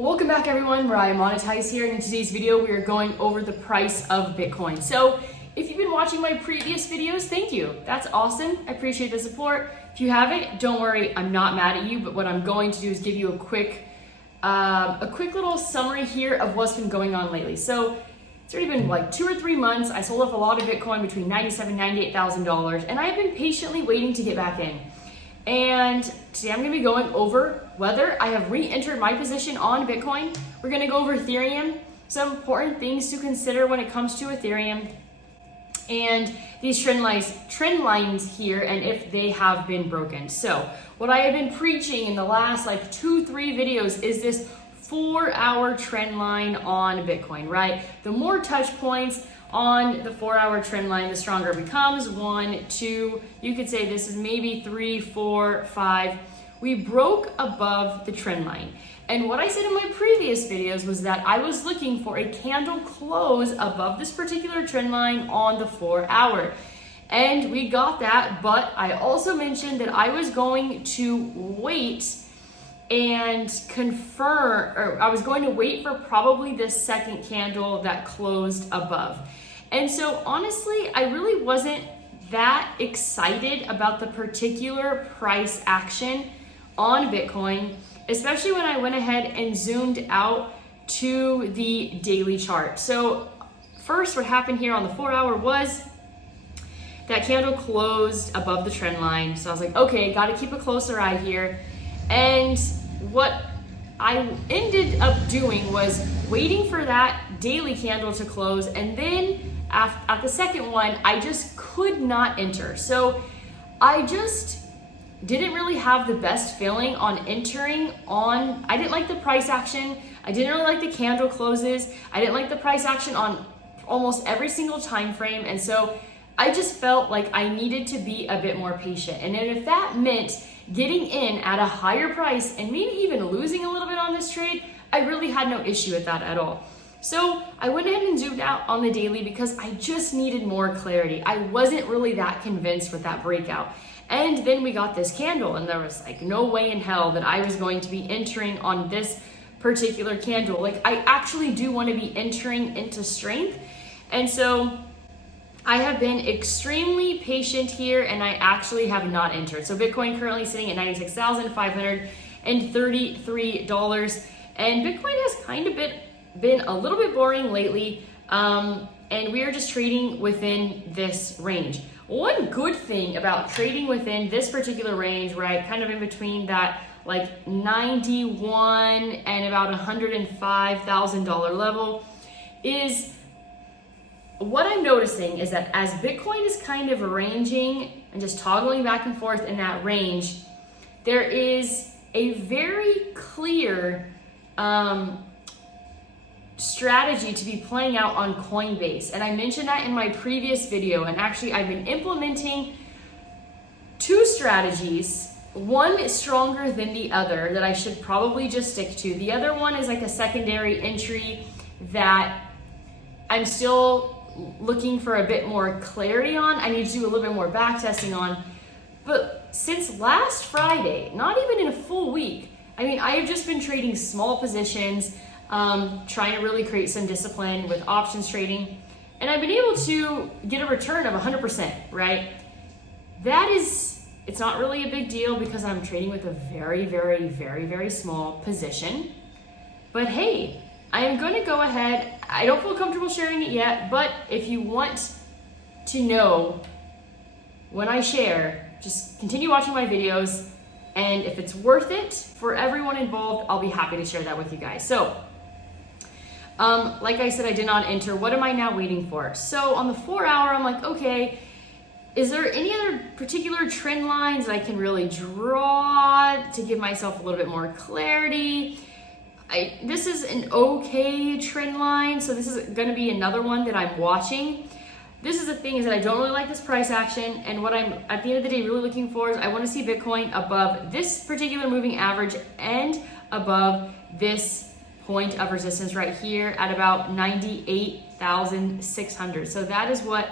Well, welcome back everyone, Mariah Monetize here, and in today's video we are going over the price of Bitcoin. So if you've been watching my previous videos, thank you. That's awesome. I appreciate the support. If you haven't, don't worry, I'm not mad at you, but what I'm going to do is give you a quick little summary here of what's been going on lately. So it's already been like 2 or 3 months. I sold off a lot of Bitcoin between $97,000 and $98,000, and I've been patiently waiting to get back in. And today I'm going to be going over whether I have re-entered my position on Bitcoin. We're going to go over Ethereum, some important things to consider when it comes to Ethereum, and these trend lines here, and if they have been broken. So what I have been preaching in the last like 2-3 videos is this 4-hour trend line on Bitcoin, right? The more touch points on the 4-hour trend line, the stronger it becomes. 1, 2, you could say this is maybe 3, 4, 5. We broke above the trend line. And what I said in my previous videos was that I was looking for a candle close above this particular trend line on the 4-hour. And we got that, but I also mentioned that I was going to wait and confirm, or I was going to wait for probably this second candle that closed above. And so honestly, I really wasn't that excited about the particular price action on Bitcoin, especially when I went ahead and zoomed out to the daily chart. So first, what happened here on the 4-hour was that candle closed above the trend line. So I was like, okay, got to keep a closer eye here. And what I ended up doing was waiting for that daily candle to close, and then at the second one, I just could not enter. So I just didn't really have the best feeling on entering on. I didn't like the price action. I didn't really like the candle closes. I didn't like the price action on almost every single time frame. And so I just felt like I needed to be a bit more patient. And then if that meant getting in at a higher price and maybe even losing a little bit on this trade, I really had no issue with that at all. So I went ahead and zoomed out on the daily because I just needed more clarity. I wasn't really that convinced with that breakout. And then we got this candle, and there was like no way in hell that I was going to be entering on this particular candle. Like, I actually do want to be entering into strength. And so I have been extremely patient here, and I actually have not entered. So Bitcoin currently sitting at $96,533, and Bitcoin has kind of been a little bit boring lately, and we are just trading within this range. One good thing about trading within this particular range, right, kind of in between that like 91 and about $105,000 level, is what I'm noticing is that as Bitcoin is kind of ranging and just toggling back and forth in that range, there is a very clear strategy to be playing out on Coinbase. And I mentioned that in my previous video, and actually I've been implementing 2 strategies. One is stronger than the other that I should probably just stick to. The other one is like a secondary entry that I'm still looking for a bit more clarity on. I need to do a little bit more back testing on. But since last Friday, not even in a full week, I mean, I have just been trading small positions, trying to really create some discipline with options trading. And I've been able to get a return of 100%, right? It's not really a big deal because I'm trading with a very, very, very, very small position. But hey, I am going to go ahead. I don't feel comfortable sharing it yet, but if you want to know when I share, just continue watching my videos. And if it's worth it for everyone involved, I'll be happy to share that with you guys. So, like I said, I did not enter. What am I now waiting for? So on the 4-hour, I'm like, okay, is there any other particular trend lines that I can really draw to give myself a little bit more clarity? This is an okay trend line, so this is going to be another one that I'm watching. This is the thing, is that I don't really like this price action, and what I'm at the end of the day really looking for is I want to see Bitcoin above this particular moving average and above this point of resistance right here at about 98,600. So that is what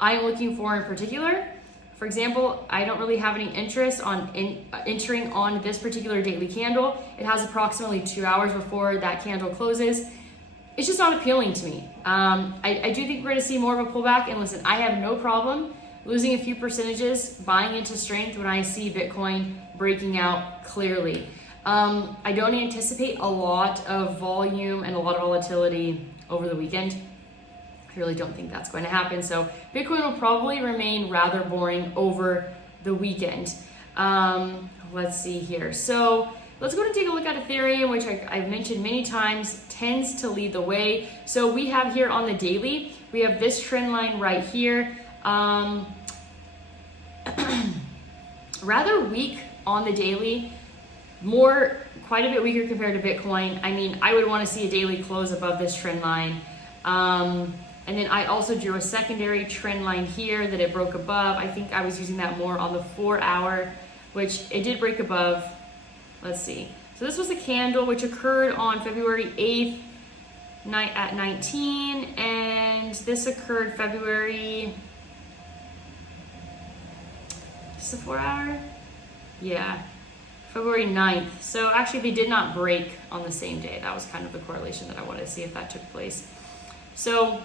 I'm looking for in particular for example, I don't really have any interest on entering on this particular daily candle. It has approximately 2 hours before that candle closes. It's just not appealing to me. I do think we're gonna see more of a pullback, and listen, I have no problem losing a few percentages, buying into strength when I see Bitcoin breaking out clearly. I don't anticipate a lot of volume and a lot of volatility over the weekend. I really don't think that's going to happen. So Bitcoin will probably remain rather boring over the weekend. Let's see here. So let's go and take a look at Ethereum, which I've mentioned many times, tends to lead the way. So we have here on the daily, we have this trend line right here. Rather weak on the daily, quite a bit weaker compared to Bitcoin. I mean, I would want to see a daily close above this trend line. And then I also drew a secondary trend line here that it broke above. I think I was using that more on the 4 hour, which it did break above. Let's see. So this was a candle which occurred on February 8th at 19, and this occurred February, is this a 4 hour? Yeah, February 9th. So actually they did not break on the same day. That was kind of the correlation that I wanted to see if that took place. So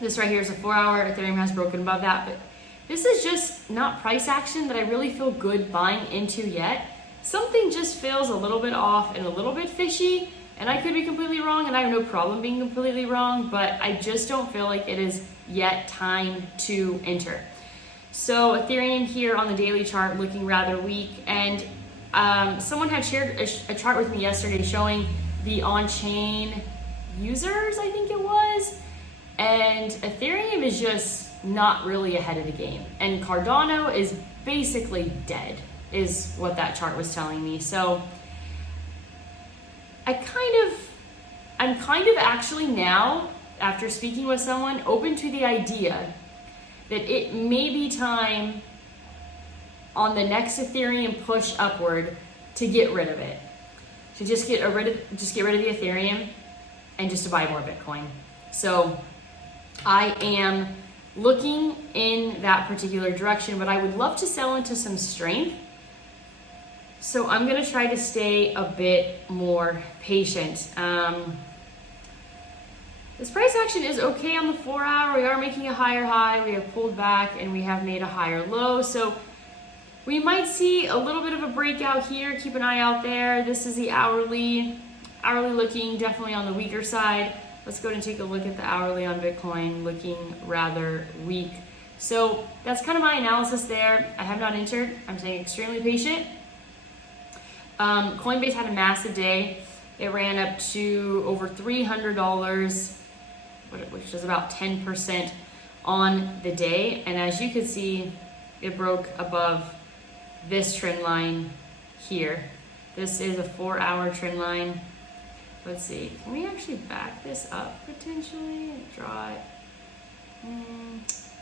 this right here is a 4 hour. Ethereum has broken above that, but this is just not price action that I really feel good buying into yet. Something just feels a little bit off and a little bit fishy, and I could be completely wrong, and I have no problem being completely wrong, but I just don't feel like it is yet time to enter. So Ethereum here on the daily chart looking rather weak, and someone had shared a chart with me yesterday showing the on-chain users, I think it was, and Ethereum is just not really ahead of the game, and Cardano is basically dead, is what that chart was telling me. So I'm kind of actually now, after speaking with someone, open to the idea that it may be time on the next Ethereum push upward to get rid of it, to just get rid of the Ethereum and just to buy more Bitcoin. So I am looking in that particular direction, but I would love to sell into some strength. So I'm gonna try to stay a bit more patient. This price action is okay on the 4 hour. We are making a higher high, we have pulled back, and we have made a higher low. So we might see a little bit of a breakout here. Keep an eye out there. This is the hourly looking definitely on the weaker side. Let's go and take a look at the hourly on Bitcoin, looking rather weak. So that's kind of my analysis there. I have not entered. I'm staying extremely patient. Coinbase had a massive day. It ran up to over $300, which is about 10% on the day. And as you can see, it broke above this trend line here. This is a 4 hour trend line. Let's see, can we actually back this up potentially? Draw it.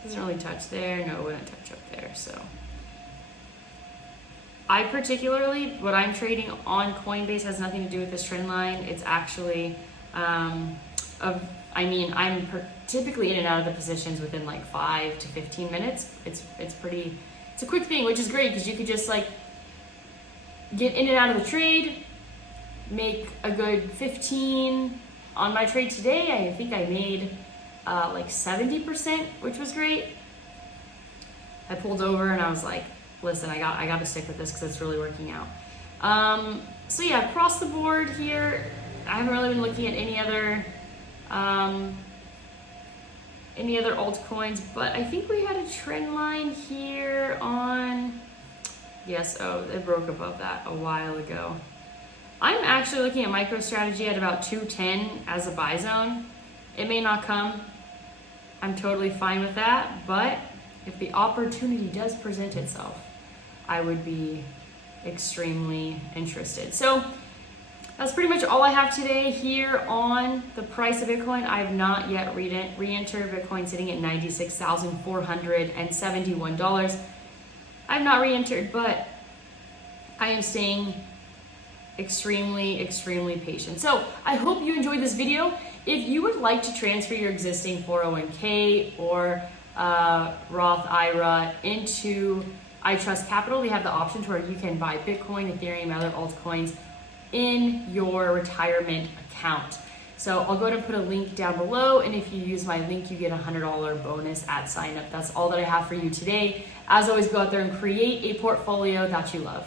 Doesn't really touch there. No, it wouldn't touch up there. So I particularly, what I'm trading on Coinbase has nothing to do with this trend line. It's actually, I'm typically in and out of the positions within like 5 to 15 minutes. It's a quick thing, which is great because you could just like get in and out of the trade, make a good 15 on my trade today. I think I made like 70%, which was great. I pulled over and I was like, listen, I got to stick with this because it's really working out. So yeah, across the board here, I haven't really been looking at any other altcoins, but I think we had a trend line here on, yes, oh, it broke above that a while ago. I'm actually looking at MicroStrategy at about 210 as a buy zone. It may not come. I'm totally fine with that, but if the opportunity does present itself, I would be extremely interested. So that's pretty much all I have today here on the price of Bitcoin. I have not yet re-entered. Bitcoin sitting at $96,471. I have not re-entered, but I am staying extremely patient. So I hope you enjoyed this video. If you would like to transfer your existing 401k or Roth IRA into iTrust Capital, they have the option to where you can buy Bitcoin, Ethereum, other altcoins in your retirement account. So I'll go ahead and put a link down below, and if you use my link, you get a $100 bonus at sign up. That's all that I have for you today. As always, go out there and create a portfolio that you love.